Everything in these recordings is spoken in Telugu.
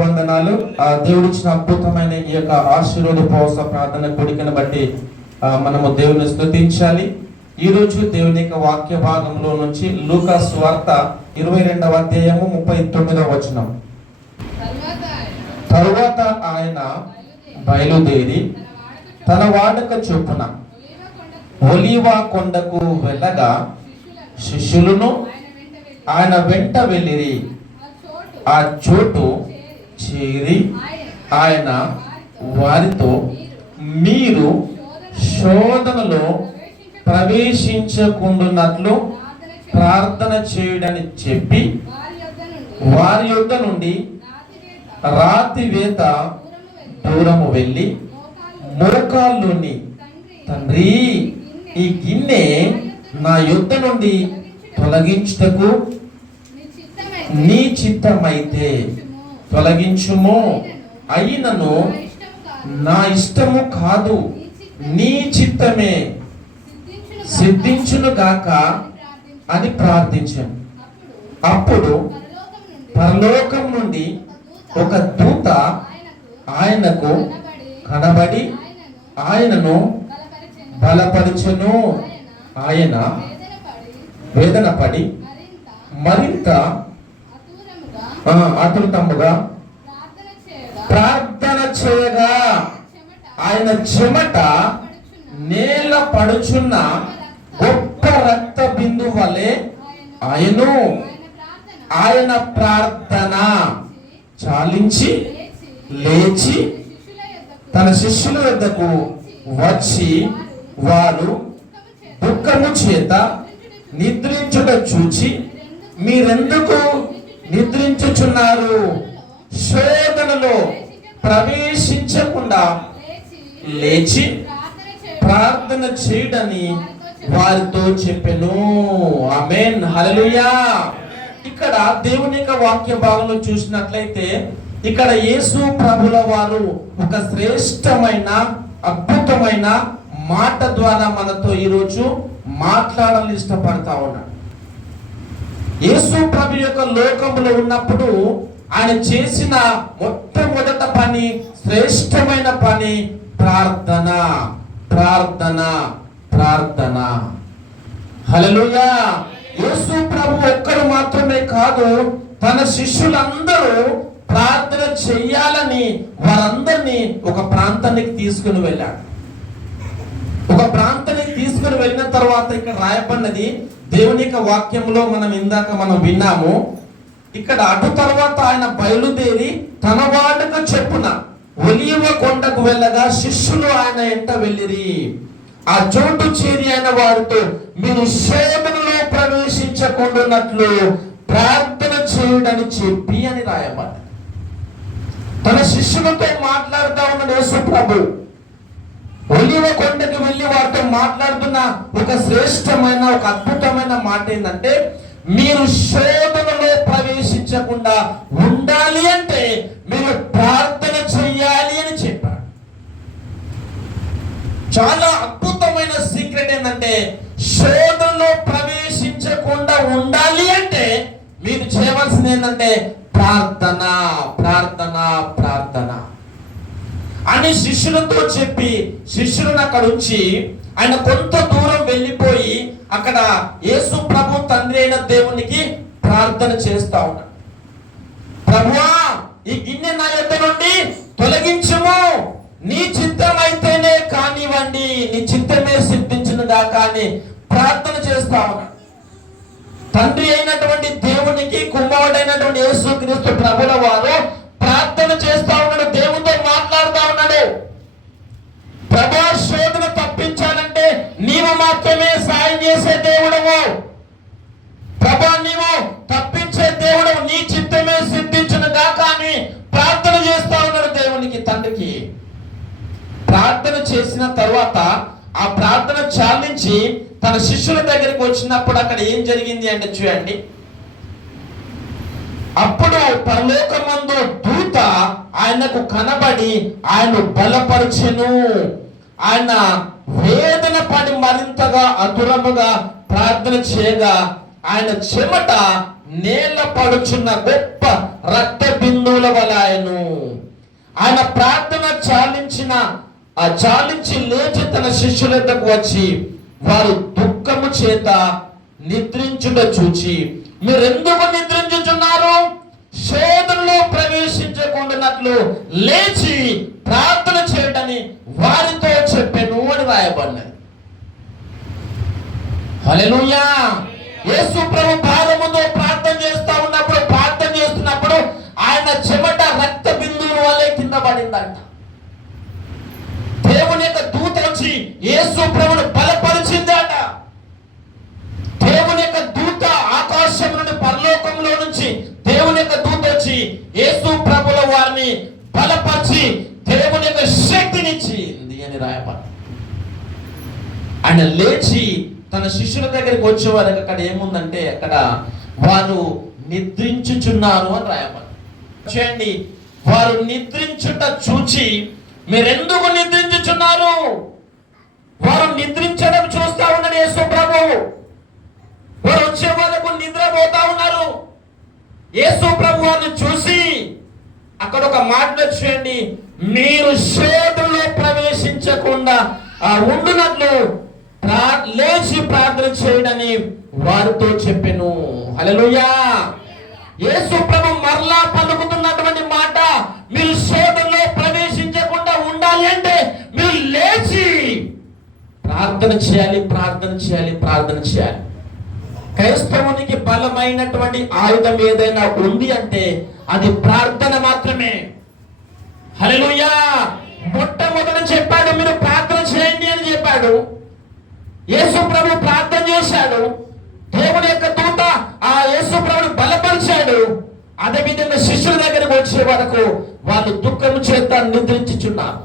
వందనాలు. దేవుడిచ్చిన అద్భుతమైన ఈ యొక్క ఆశీర్వాద ఉపవాస ప్రార్థన కోడికను బట్టి మనము దేవుని స్తుతించాలి. ఈ రోజు దేవుని యొక్క వాక్య భాగంలో నుంచి లూకా సువార్త 22వ అధ్యాయము 39వ వచనం. తరువాత ఆయన బయలుదేరి తన వాడుక చొప్పున ఒలీవా కొండకు వెళ్ళగా శిష్యులను ఆయన వెంట వెళ్ళిరి. ఆ చోటు చేరి ఆయన వారితో, మీరు శోధనలో ప్రవేశించకుండానట్లు ప్రార్థన చేయడని చెప్పి వారి యొద్ద నుండి రాతి వేత దూరము వెళ్ళి మోకాళ్ళుని, తండ్రి, ఈ గిన్నె నా యొద్ద నుండి తొలగించుటకు నీ చిత్తమైతే తొలగించుము, అయినను నా ఇష్టము కాదు నీ చిత్తమే సిద్ధించును గాక అని ప్రార్థించాను. అప్పుడు పరలోకం నుండి ఒక దూత ఆయనకు కనబడి ఆయనను బలపరచెను. ఆయన వేదన పడి మరింత ఆతురతముగా ప్రార్థన చేయగా ఆయన చెమట నేల పడుచున్న గొప్ప రక్త బిందు వలె ఆయన ప్రార్థన చాలించి లేచి తన శిష్యుల వద్దకు వచ్చి, వారు దుఃఖము చేత నిద్రించుట చూచి, మీరెందుకు నిద్రించుచున్నారు? శోధనలో ప్రవేశించకుండా లేచి ప్రార్థన చేయడని వారితో చెప్పెను. ఆమేన్, హల్లెలూయా. ఇక్కడ దేవుని యొక్క వాక్య భాగంలో చూసినట్లయితే ఇక్కడ యేసు ప్రభుల వారు ఒక శ్రేష్టమైన అద్భుతమైన మాట ద్వారా మనతో ఈరోజు మాట్లాడాలని ఇష్టపడతా ఉన్నాడు. యేసు ప్రభు యొక్క లోకములో ఉన్నప్పుడు ఆయన చేసిన మొట్టమొదట పని, శ్రేష్టమైన పని ప్రార్థన, ప్రార్థన, ప్రార్థన. హల్లెలూయా. యేసు ప్రభు ఒక్కరు మాత్రమే కాదు, తన శిష్యులందరూ ప్రార్థన చెయ్యాలని వారందరినీ ఒక ప్రాంతానికి తీసుకుని వెళ్ళాడు. ఒక ప్రాంతానికి తీసుకుని వెళ్ళిన తర్వాత ఇక్కడ రాయబడినది దేవుని యొక్క వాక్యంలో మనం విన్నాము. ఇక్కడ అటు తర్వాత ఆయన బయలుదేరి తన వాడుక చెప్పున ఒలీవ కొండకు వెళ్ళగా శిష్యులు ఆయన ఎంట వెళ్ళిరి. ఆ చోటు చేరి ఆయన వారితో, మీరు శోధనలో ప్రవేశించకుండానట్లు ప్రార్థన చేయుడని చెప్పి అని రాయబడ్డాడు. తన శిష్యులతో మాట్లాడుతూ ఉన్నాడు యేసు ప్రభు. ఒలీవ కొండకు వెళ్ళి వారితో మాట్లాడుతున్న ఒక శ్రేష్టమైన, ఒక అద్భుతమైన మాట ఏంటంటే, మీరు శోధనలో ప్రవేశించకుండా ఉండాలి అంటే మీరు ప్రార్థన చెయ్యాలి అని చెప్పారు. చాలా అద్భుతమైన సీక్రెట్ ఏంటంటే, శోధనలో ప్రవేశించకుండా ఉండాలి అంటే మీరు చేయవలసింది ఏంటంటే ప్రార్థన, ప్రార్థన, ప్రార్థన అని శిష్యులతో చెప్పి, శిష్యులను అక్కడ ఉంచి ఆయన కొంత దూరం వెళ్ళిపోయి అక్కడ యేసు ప్రభు తండ్రి అయిన దేవునికి ప్రార్థన చేస్తా ఉన్నాడు. ప్రభువా, ఈ గిన్నె నా యొద్ద నుండి తొలగించుము, నీ చిత్తం అయితేనే కానివ్వండి, నీ చిత్తమే సిద్ధించును గాక అని ప్రార్థన చేస్తా ఉన్నాడు. తండ్రి అయినటువంటి దేవునికి కుమారుడైనటువంటి యేసుక్రీస్తు ప్రభుల వారు ప్రార్థన చేస్తా ఉన్నాడు, దేవునితో మాట్లాడుతా ఉన్నాడు. ప్రభా, శోధన తప్పించాలంటే నీవు మాత్రమే సాయం చేసే దేవుడవు. ప్రభా, నీవు తప్పించే దేవుడవు, నీ చిత్తమే సిద్ధించును గాక అని ప్రార్థన చేస్తా ఉన్నాడు దేవునికి, తండ్రికి. ప్రార్థన చేసిన తర్వాత ఆ ప్రార్థన చాలించి తన శిష్యుల దగ్గరికి వచ్చినప్పుడు అక్కడ ఏం జరిగింది అంటే చూడండి, అప్పుడు పరలోకమందు దూత ఆయనకు కనబడి ఆయన బలపరచెను. ఆయన వేదన పడి మరింతగా అతురముగా ప్రార్థన చేయగా ఆయన చెమట నేల పడుచున్న గొప్ప రక్త బిందువుల వలెను. ఆయన ప్రార్థన చాలించి లేచి తన శిష్యుల వద్దకు వచ్చి వారు దుఃఖము చేత నిద్రించుట చూచి, మీరెందుకు నిద్రించుచున్నారు? శోధనలో ప్రవేశించకుండానట్లు లేచి ప్రార్థన చేయటని వారితో చెప్పెను అని రాయబడినది. హల్లెలూయా. యేసు ప్రభు పాదముతో ప్రార్థన చేస్తున్నప్పుడు ఆయన చెమట రక్త బిందువుల వలె కింద పడిందంట. దేవుని యొక్క దూత వచ్చి యేసు ప్రభువును బలపరిచిందట. దేవుని యొక్క దూత ఆకాశం నుండి పరలోకంలో నుంచి దేవుని యొక్క దూత వచ్చి యేసు ప్రభుల వారిని బలపరిచి దేవుని యొక్క శక్తినిచ్చింది అని రాయబడి. ఆయన లేచి తన శిష్యుల దగ్గరికి వచ్చే వారికి అక్కడ ఏముందంటే అక్కడ వారు నిద్రించుచున్నారు అని రాయబడి. చూడండి, వారు నిద్రించుట చూచి మీరెందుకు నిద్రించుచున్నారు? వారు నిద్రించడం చూస్తా ఉన్నాడు యేసు ప్రభు. వారు వచ్చే వాళ్ళకు నిద్రపోతా ఉన్నారు. యేసు ప్రభు వారిని చూసి అక్కడ ఒక మాట చూడండి, మీరు శోధనలో ప్రవేశించకుండా ఉండునట్లు లేచి ప్రార్థన చేయడని వారితో చెప్పెను. హల్లెలూయా. యేసు ప్రభు మరలా పలుకుతున్నటువంటి మాట, మీరు శోధనలో ప్రవేశించకుండా ఉండాలి అంటే మీరు లేచి ప్రార్థన చేయాలి. క్రైస్తవునికి బలమైనటువంటి ఆయుధం ఏదైనా ఉంది అంటే అది ప్రార్థన మాత్రమే. హల్లెలూయా. మొట్టమొదట చెప్పాడు, మీరు ప్రార్థన చేయండి అని చెప్పాడు. యేసు ప్రభు ప్రార్థన చేశాడు. దేవుని యొక్క దూత ఆ యేసు ప్రభుని బలపరిచాడు. అదే విధంగా శిష్యుల దగ్గరకు వచ్చే వరకు వాళ్ళు దుఃఖము చేత నిద్రించుచున్నారు.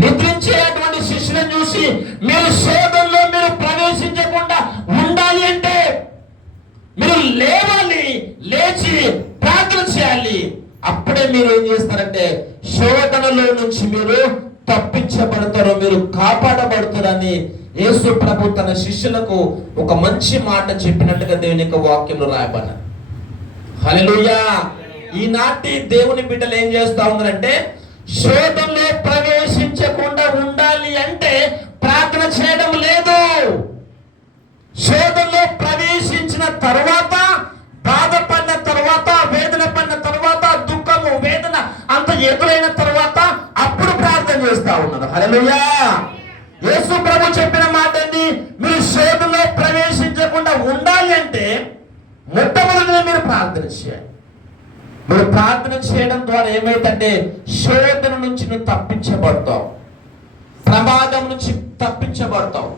నిద్రించేటువంటి శిష్యులను చూసి మీరు శోధనలో మీరు ప్రవేశించకుండా ఉండాలి అంటే మీరు లేవాలి, లేచి ప్రార్థన చేయాలి. అప్పుడే మీరు ఏం చేస్తారంటే శోధనలో నుంచి మీరు తప్పించబడతారు, మీరు కాపాడబడతారని యేసు ప్రభు తన శిష్యులకు ఒక మంచి మాట చెప్పినట్టుగా దేవుని యొక్క వాక్యంలో రాయబడినది. హల్లెలూయా. ఈనాటి దేవుని బిడ్డలు ఏం చేస్తా ఉన్నారంటే శోధనలో ప్రవేశించకుండా ఉండాలి అంటే ప్రార్థన చేయడం లేదు. శోధనలో ప్రవేశించిన తర్వాత, బాధపడిన తర్వాత, వేదన పడిన తర్వాత, దుఃఖము వేదన అంత ఎదురైన తర్వాత అప్పుడు ప్రార్థన చేస్తా ఉన్నారు. హల్లెలూయా. యేసు ప్రభు చెప్పిన మాట ఏంటి? మీరు శోధనలో ప్రవేశించకుండా ఉండాలి అంటే మొట్టమొదటిగా మీరు ప్రార్థన చేయాలి. మీరు ప్రార్థన చేయడం ద్వారా ఏమైందంటే శోధన నుంచి నువ్వు తప్పించబడతావు, ప్రమాదం నుంచి తప్పించబడతావు,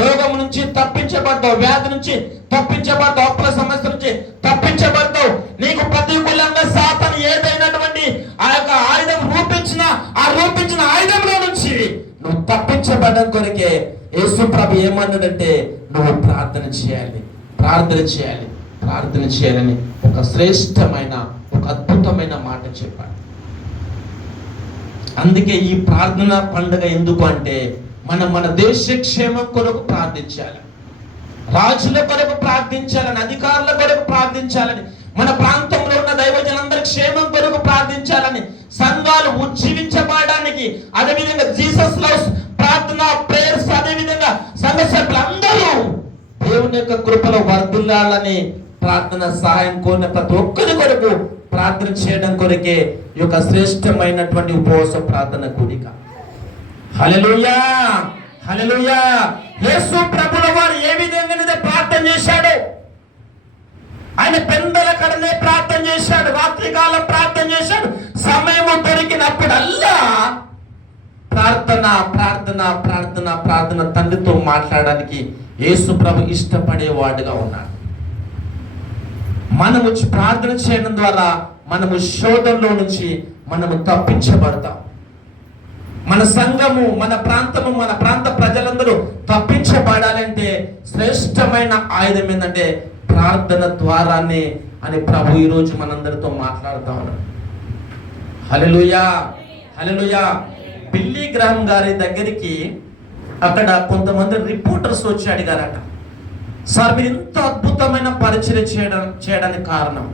రోగం నుంచి తప్పించబడతావు, వ్యాధి నుంచి తప్పించబడతావు, అప్పుల సమస్య నుంచి తప్పించబడతావు. నీకు ప్రతికూలంగా సాతాను ఏదైనటువంటి ఆ యొక్క ఆయుధం రూపించిన ఆయుధంలో నుంచి నువ్వు తప్పించబడడం కొరకే యేసు ప్రభు ఏమన్నాడంటే నువ్వు ప్రార్థన చేయాలని ఒక శ్రేష్టమైన, ఒక అద్భుతమైన మాట చెప్పాడు. అందుకే ఈ ప్రార్థన పండుగ ఎందుకు అంటే మన దేశ క్షేమం కొరకు ప్రార్థించాలి, రాజుల కొరకు ప్రార్థించాలని, అధికారుల కొరకు ప్రార్థించాలని, మన ప్రాంతంలో ఉన్న దైవజనులందరి క్షేమం కొరకు ప్రార్థించాలని, సంఘాలు ఉజ్జీవించబడడానికి, అదేవిధంగా జీసస్ లవ్స్ ప్రార్థన ప్రేయర్స్, అదేవిధంగా సంఘ సభ్యులందరూ దేవుని యొక్క కృపలో వర్ధిల్లాలని ప్రార్థన సహాయం కోరిన ప్రతి ఒక్కరి కొరకు ప్రార్థన చేయడం కొరకే ఈ యొక్క శ్రేష్టమైనటువంటి ఉపవాస ప్రార్థన కూడిక. హల్లెలూయా. హల్లెలూయా. యేసు ప్రభుల వారు ఏ విధంగా ప్రార్థన చేశాడు? ఆయన పెందల కడనే ప్రార్థన చేశాడు, రాత్రికాలం ప్రార్థన చేశాడు. సమయం దొరికినప్పుడల్లా ప్రార్థన తండ్రితో మాట్లాడడానికి యేసు ప్రభు ఇష్టపడేవాడుగా ఉన్నాడు. మనము ప్రార్థన చేయడం ద్వారా మనము శోధనలో నుంచి మనము తప్పించబడతాం. మన సంఘము, మన ప్రాంతము, మన ప్రాంత ప్రజలందరూ తప్పించబడాలంటే శ్రేష్టమైన ఆయుధం ఏంటంటే ప్రార్థన ద్వారానే అని ప్రభు ఈరోజు మనందరితో మాట్లాడుతూ ఉన్నాడు. హల్లెలూయా. హల్లెలూయా. బిల్లీ గ్రాహం గారి దగ్గరికి అక్కడ కొంతమంది రిపోర్టర్స్ వచ్చి అడిగారట, సార్ మీరు ఇంత అద్భుతమైన పరిచయం చేయడానికి కారణం,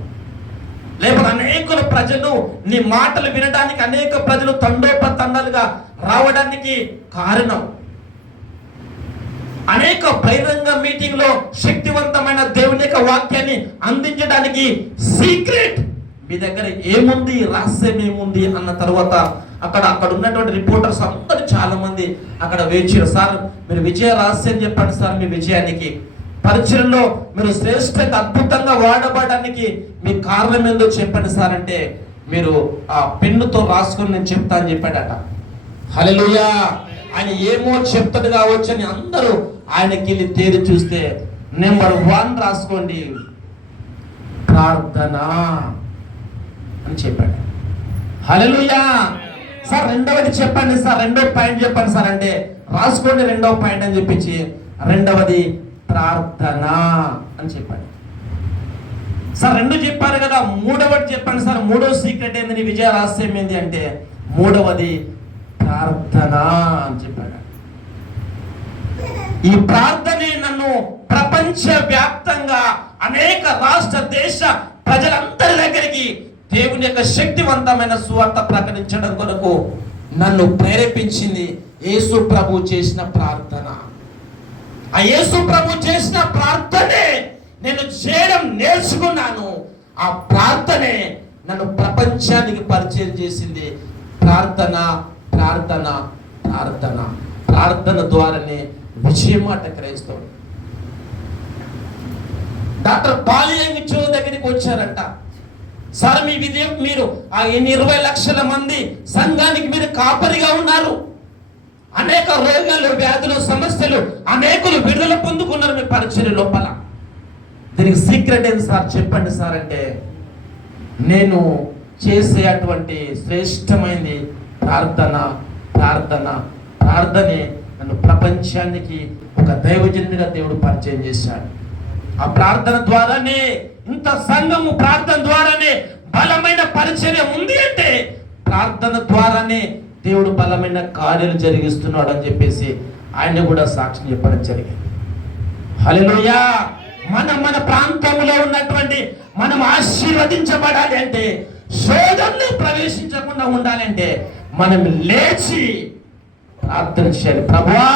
లేకపోతే అనేక ప్రజలు నీ మాటలు వినడానికి అనేక ప్రజలు తండోపతండాలుగా రావడానికి కారణం, అనేక బహిరంగ మీటింగ్ లో శక్తివంతమైన దేవుని యొక్క వాక్యాన్ని అందించడానికి సీక్రెట్ మీ దగ్గర ఏముంది, రహస్యం ఏముంది అన్న తర్వాత అక్కడ ఉన్నటువంటి రిపోర్టర్స్ అందరూ చాలా మంది అక్కడ వేచారు. సార్ మీరు విజయ రహస్యం చెప్పండి సార్, మీ విజయానికి పరిచయంలో మీరు శ్రేష్టంగా అద్భుతంగా వాడబడడానికి మీ కారణం ఏందో చెప్పండి సార్ అంటే, మీరు ఆ పెన్నుతో రాసుకొని నేను చెప్తా అని చెప్పాడట. హల్లెలూయా. ఆయన ఏమో చెప్తాడు కావచ్చు అని అందరూ ఆయనకి వెళ్ళి తేరి చూస్తే నెంబర్ 1 రాసుకోండి, ప్రార్థన అని చెప్పాడు. హల్లెలూయా. సార్ రెండవది చెప్పండి సార్, రెండో పాయింట్ చెప్పండి సార్ అంటే, రాసుకోండి రెండవ పాయింట్ అని చెప్పించి రెండవది ప్రార్థన అని చెప్పాడు. సార్ 2 చెప్పారు కదా, మూడవది చెప్పండి సార్, మూడవ సీక్రెట్ ఏంది, నీ విజయ రహస్యం ఏంది అంటే మూడవది ప్రార్థన అని చెప్పాడు. ఈ ప్రార్థనే నన్ను ప్రపంచ వ్యాప్తంగా అనేక రాష్ట్ర దేశ ప్రజలందరి దగ్గరికి దేవుని యొక్క శక్తివంతమైన సువార్త ప్రకటించడం కొరకు నన్ను ప్రేరేపించింది యేసు ప్రభు చేసిన ప్రార్థన. ఆ యేసు ప్రభు చేసిన ప్రార్థనే నేను చేయడం నేర్చుకున్నాను. ఆ ప్రార్థనే నన్ను ప్రపంచానికి పరిచయం చేసింది. ప్రార్థన ప్రార్థన ప్రార్థన ప్రార్థన ద్వారానే విజయమాట క్రైస్తవుడు. డాక్టర్ పాలియంగ్ చో దగ్గరికి వచ్చారంట. సార్ మీ విజయం, మీరు ఆ 20 లక్షల మంది సంఘానికి మీరు కాపరిగా ఉన్నారు, అనేక రోగాలు వ్యాధులు సమస్యలు అనేకులు విడుదల పొందుకున్నారు మీ పరిచర్య లోపల. దీనికి సీక్రెట్ ఏంటి సార్ చెప్పండి సార్ అంటే, నేను చేసే అటువంటి శ్రేష్టమైనది ప్రార్థన ప్రార్థన ప్రార్థనే నన్ను ప్రపంచానికి ఒక దైవజనుడిగా దేవుడు పరిచయం చేశాడు. ఆ ప్రార్థన ద్వారానే ఇంత సంఘము, ప్రార్థన ద్వారానే బలమైన పరిచర్య ఉంది అంటే ప్రార్థన ద్వారానే దేవుడు బలమైన కార్యాలు జరిగిస్తున్నాడు అని చెప్పేసి ఆయన కూడా సాక్ష్యం చెప్పడం జరిగింది. హల్లెలూయా. మన ప్రాంతంలో ఉన్నటువంటి మనం ఆశీర్వదించబడాలి అంటే, శోధనలో ప్రవేశించకుండా ఉండాలంటే మనం లేచి ప్రార్థన చేయాలి. ప్రభువా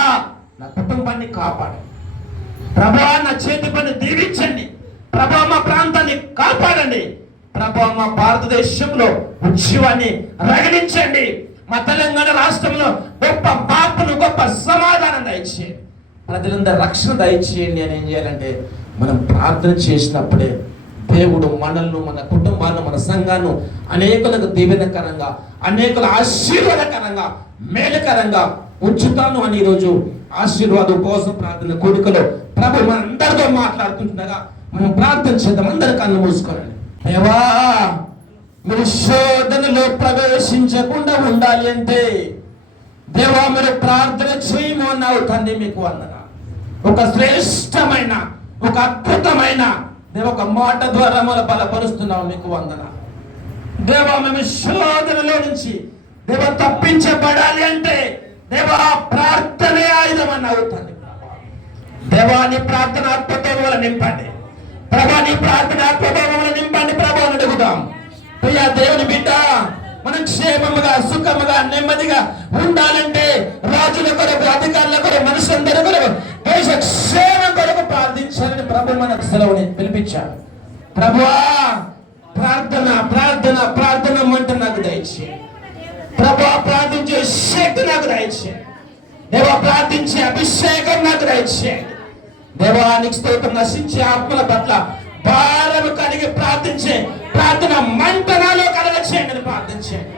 నా కుటుంబాన్ని కాపాడండి, ప్రభువా నా చేతి పని దీవించండి, ప్రభువా మా ప్రాంతాన్ని కాపాడండి, ప్రభువా మా భారతదేశంలో ఉద్యమాన్ని రగిలించండి, మా తెలంగాణ రాష్ట్రంలో గొప్ప మార్పును గొప్ప సమాధానం దయచేయండి, ప్రజలందరూ రక్షణ దయచేయండి అని ఏం చేయాలంటే మనం ప్రార్థన చేసినప్పుడే దేవుడు మనల్ని, మన కుటుంబాన్ని, మన సంఘాన్ని అనేకులకు దీవెనకరంగా, అనేకుల ఆశీర్వాదకరంగా, మేలుకరంగా ఉంచుతాను అని ఈరోజు ఆశీర్వాద ఉపవాస ప్రార్థన కోరికలో ప్రభు మనందరితో మాట్లాడుతుండగా మనం ప్రార్థన చేద్దాం. అందరి కన్ను మూసుకోండి. దేవా మీరు శోధనలో ప్రవేశించకుండా ఉండాలి అంటే, దేవా మీరు ప్రార్థన చేయము అన్నావు తండ్రి, మీకు వందన. ఒక శ్రేష్టమైన, ఒక అద్భుతమైన దేవ ఒక మాట ద్వారా మనం బలపరుస్తున్నావు, మీకు వందన. దేవా మేము శోధనలో నుంచి దేవ తప్పించబడాలి అంటే దేవా ప్రార్థనే ఆయుధం అన్నావు తండ్రి. దేవా నీ ప్రార్థన ఆత్మతో నింపండి, ప్రభా నీ ప్రార్థన ఆత్మతో నింపండి ప్రభు అని అడుగుదాం. ప్రియా దేవుని బిడ్డ, మనం క్షేమముగా, సుఖముగా, నెమ్మదిగా ఉండాలంటే రాజుల కొరకు, అధికారుల కొరకు, మనుషులందరి కొరకు, దేశ క్షేమం కొరకు ప్రార్థించాలని ప్రభు మనకు సెలవుని పిలిపించాడు. ప్రభువా ప్రార్థన ప్రార్థన ప్రార్థన మంట నాకు దయచేయండి ప్రభువా, ప్రార్థించే శక్తి నాకు దయచేయండి దేవా, ప్రార్థించే అభిషేకం నాకు దయచేయండి దేవానికి స్తోత్రం. నశించే ఆత్మల పట్ల భారము కలిగి ప్రార్థించే ప్రార్థన మంట నాలో కలగచేయండి అని ప్రార్థించండి.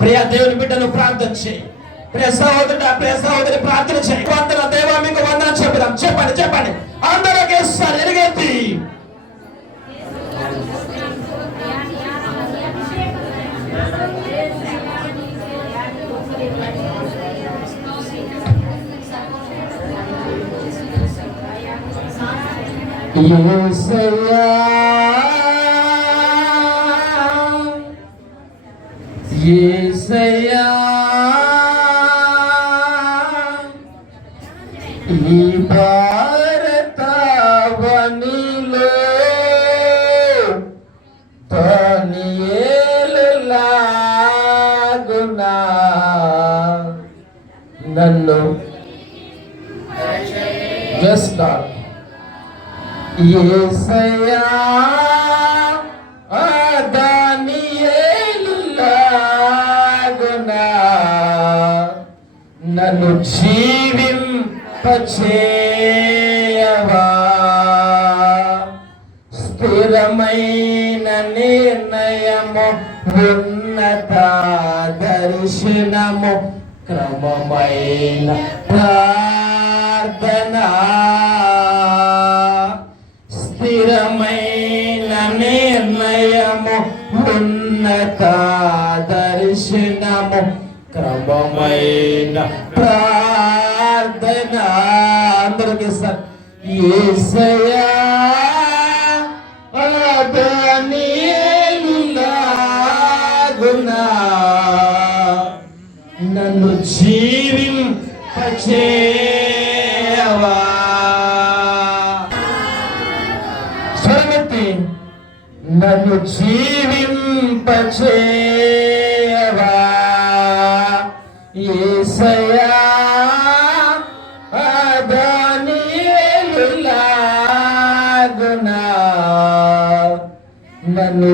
ప్రియ దేవుని బిడ్డను ప్రార్థన చేయి, ప్రియ సహోదరుడు, ప్రియ సహోదరి ప్రార్థన చేయి. వందన దేవా మీకు వందన చెప్పుదాం. చెప్పండి చెప్పండి అందరూ ఒకేసారి ఎలుగెత్తి యేసయ్యా యేసయ్యా ఈ భారత నీలో దానియేలులాగునా నన్ను జస్ట్ యేసయ్యా దానియేలులాగునా నన్ను జీవింపచేయవా స్థిరమైన నిర్ణయము ఉన్నత దర్శనము క్రమమైన ప్రార్థన స్థిరమైన నిర్ణయము ఉన్నత దర్శనము క్రమమైన ప్రార్థన అందరికి సార్ యేసయ్యా దానియేలులాగునా నన్ను జీవింపచేయవా స్వరమెత్తి నన్ను జీవింపచేయవా యేసయ్యా దానియేలులాగునా నన్ను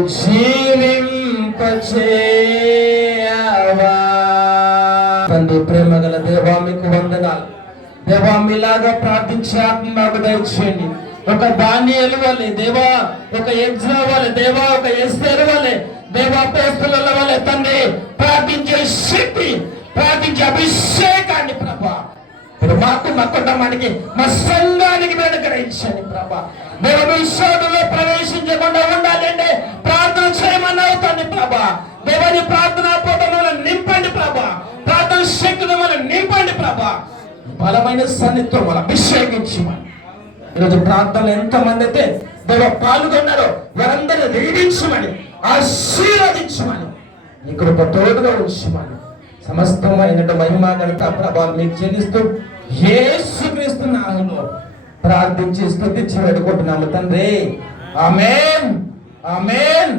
జీవింపచేయవా తండ్రి ప్రేమ గల దేవా మీకు వందనాలు దేవా మీలాగా ప్రార్థించే ఆత్మ మాకు దయచేయండి ఒక దానియేలు వలె దేవా ఒక ఎజ్రా వలె దేవా ఒక ఎస్తేరు వలె దేవా అపోస్తలుల వలె తండ్రి ప్రార్థించే శక్తి ప్రార్థించే అభిషేకాన్ని ప్రభా ఇప్పుడు మాకు మా కుటుంబానికి మా సంఘానికి మీరు గ్రహించండి ప్రభా మేము విశ్వాసంలో ప్రవేశించకుండా ఉండాలంటే ప్రార్థన చేయమని అవుతాండి ప్రభా దేవాన్ని ప్రార్థన పోటలను నింపండి ప్రభా ప్రార్థన శక్తుల వల్ల నింపండి ప్రభా బలమైన సన్నిధితో వల్ల అభిషేకించమని ఈరోజు ప్రార్థనలు ఎంతమంది అయితే దేవ పాల్గొన్నారో వారందరూ దీవించమని ఆశీర్వదించమని నీ కృప తోడుగా ఉంచమని సమస్తమైన మహిమ ఘనత ప్రభావం మీకు చెల్లిస్తూ యేసుక్రీస్తు నామములో ప్రార్థించి స్తుతించి వేడుకుంటున్నాము తండ్రి ఆమేన్ ఆమేన్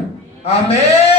ఆమేన్.